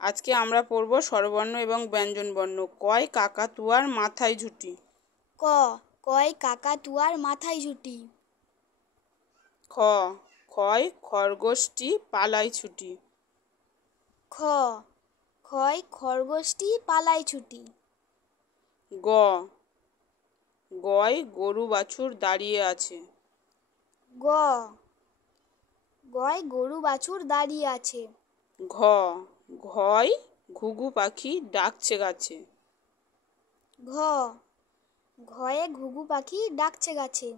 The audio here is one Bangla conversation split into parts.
আজকে আমরা পড়ব স্বরবর্ণ এবং ব্যঞ্জনবর্ণ। কয় কাকাতুয়ার মাথায় ঝুঁটি। ক কয় কাকাতুয়ার মাথায় ঝুঁটি। খ খয় খরগোশটি পালায় ছুটি। খ খয় খরগোশটি পালায় ছুটি। গ গয় গরু বাছুর দাঁড়িয়ে আছে। গ গয় গরু বাছুর দাঁড়িয়ে আছে। ঘ ঘয় ঘুঘু পাখি ডাকছে গাছে। ঘ ঘয়ে ঘুঘু পাখি ডাকছে গাছে।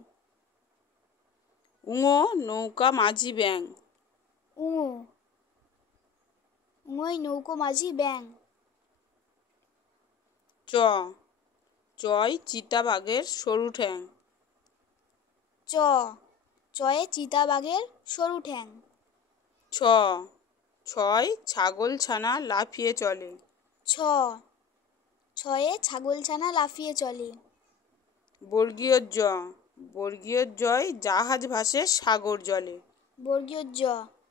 ঙ নৌকা মাঝি ব্যাঙ। ঙ ঙই নৌকো মাঝি ব্যাঙ। চ চয় চিতাবাঘের সরু ঠ্যাং। চ চয়ে চিতাবাঘের সরু ঠ্যাং। ছ ছয় ছাগলছানা লাফিয়ে চলে। ছ ছয়ে ছাগলছানা লাফিয়ে চলে। বর্গীয় জ বর্গীয় জয় জাহাজ ভাসে সাগর জলে। বর্গীয় জ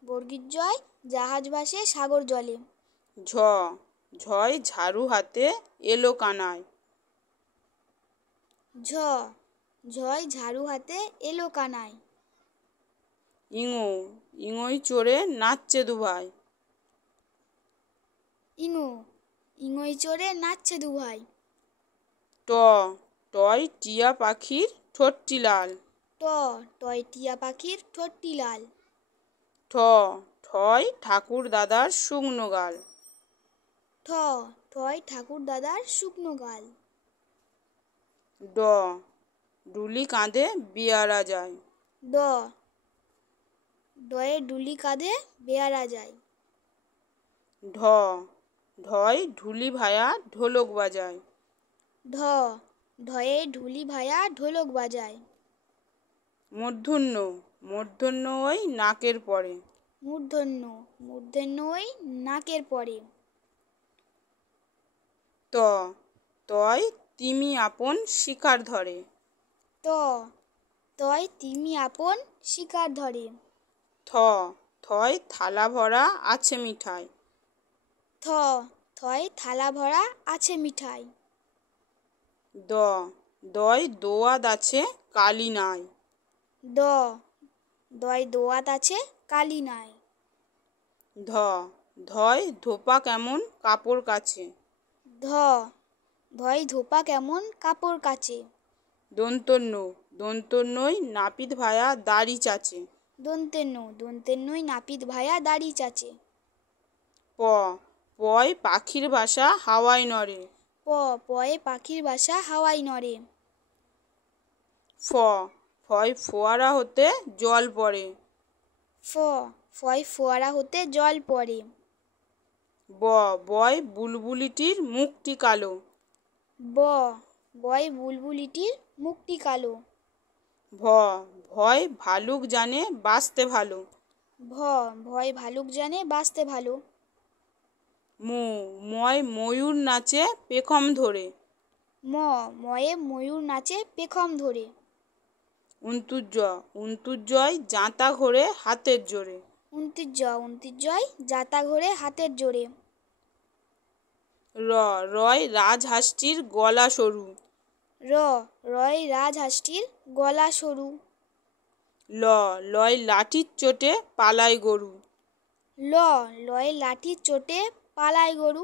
বর্গীর জয় জাহাজ ভাসে সাগর জলে। ঝ ঝয় ঝাড়ু হাতে এলো কানায়। ঝ ঝয় ঝাড়ু হাতে এলো কানায়। ইঙো ইঙোই চড়ে নাচছে দুভাই। ইঙো ইঙোই চড়ে নাচছে দুভাই। ট টয় টিয়া পাখির ঠোঁটটি লাল। ট টয় টিয়া পাখির ঠোঁটটি লাল। ঠ ঠয় ঠাকুর দাদার শুকনো গাল। ঠ ঠয় ঠাকুর দাদার শুকনো গাল। ড ডুলি কাঁধে বিয়ারা যায়। ড ডয়ে ডুলি কাঁধে বেয়ারা যায়। ঢ ঢয় ঢুলি ভায়া ঢোলক বাজায়। ঢ ঢয়ে ঢুলি ভায়া ঢোলক বাজায়। মূর্ধন্য মূর্ধন্য ওই নাকের পরে। মূর্ধন্য মূর্ধন্য ওই নাকের পরে। ত তয় তিমি আপন শিকার ধরে। ত তয় তিমি আপন শিকার ধরে। থ থয় থালা ভরা আছে মিঠাই। থ থয় থালা ভরা আছে মিঠাই। দ দয় দোয়াদ আছে কালি নাই। দ দয় দোয়াত আছে কালি নাই। ধ ধয় ধোপা কেমন কাপড় কাছে। ধ ধয় ধোপা কেমন কাপড় কাচে। দন্তন্য দন্তন্যই নাপিত ভায়া দাড়ি চাচে। দন্তের নই নাপিত ভায়া দাড়ি চাচে। প পয় পাখির বাসা হাওয়ায় নড়ে। পয়ে পাখির বাসা হাওয়ায় নড়ে। ফ ফয় ফোয়ারা হতে জল পড়ে। ফয় ফোয়ারা হতে জল পড়ে। বয় বুলবুলিটির মুখটি কালো। বয় বুলবুলিটির মুখটি কালো। ভয় ভালুক জানে বাঁচতে ভালো। ভয় ভালুক জানে বাঁচতে ভালো। ময় ময়ূর নাচে পেখম ধরে। ময়ে ময়ূর নাচে পেখম ধরে। উন্তুজয় জাঁতা ঘোরে হাতের জোরে। উন্তিজয় জাতা ঘোরে হাতের জোরে। রয় রাজহাঁসটির গলা সরু। রয় রাজহাঁসটির গলা সরু। লয় লাঠির চোটে পালায় গরু। লয় লাঠির চোটে পালায় গরু।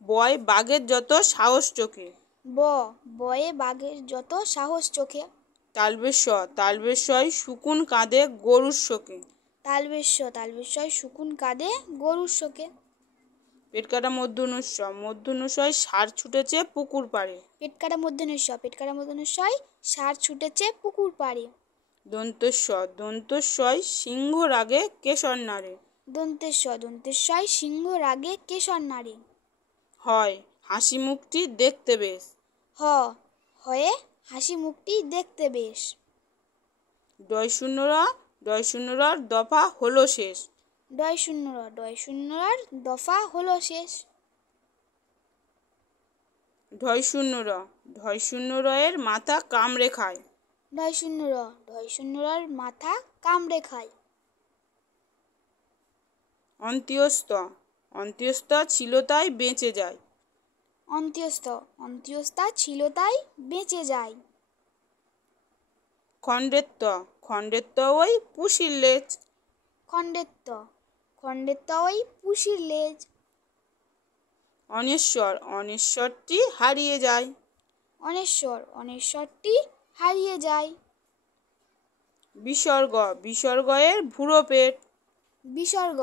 বয় বাঘের যত সাহস চোখে। বয়ে বাঘের যত সাহস চোখে। তালবেশ্বয় শুকুন কাঁধে গরুর শোকে। তালবেশ্বয় শুকুন কাঁধে গরুর শোকে। পেটকাটা মূর্ধন্যস্বয় ষাঁড় ছুটেছে পুকুর পাড়ে। পেটকাটা মূর্ধন্যস্বয় ষাঁড় ছুটেছে পুকুর পাড়ে। দন্তস্বয় সিংহ রাগে কেশর নাড়ে। দন্তেশ্বয় সিংহ রাগে কেশর নাড়ে। হয় হাসি মুখটি দেখতে বেশ। হয়ে হাসি মুখটি দেখতে বেশ। ডয়শূন্যরার দফা হলো শেষ। ডয়শূন্যরার দফা হলো শেষ। ঢয়শূন্যর মাথা কামড়ে খায়। ঢয়শূন্যরার মাথা কামড়ে খায়। অন্ত্যস্ত অন্ত্যস্ত ছিল তাই বেঁচে যায়। অন্ত্যস্ত অন্ত্যস্তা ছিল তাই বেঁচে যায়। খণ্ডেত্ব খণ্ডেত্ব ওই পুষির লেজ। খণ্ডেত্ব খণ্ডেত্ব ওই পুষির লেজ। অনেশ্বর অনেশ্বরটি হারিয়ে যায়। অনেশ্বর অনেশ্বরটি হারিয়ে যায়। বিসর্গ বিসর্গয়ের ভুরো পেট। বিসর্গ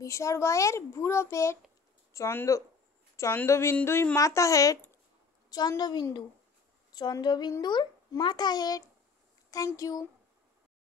বিসর্গয়ের ভুরো পেট। চন্দ্রবিন্দুই মাথা হেট। চন্দ্রবিন্দু চন্দ্রবিন্দুর মাথা হেট। Thank you.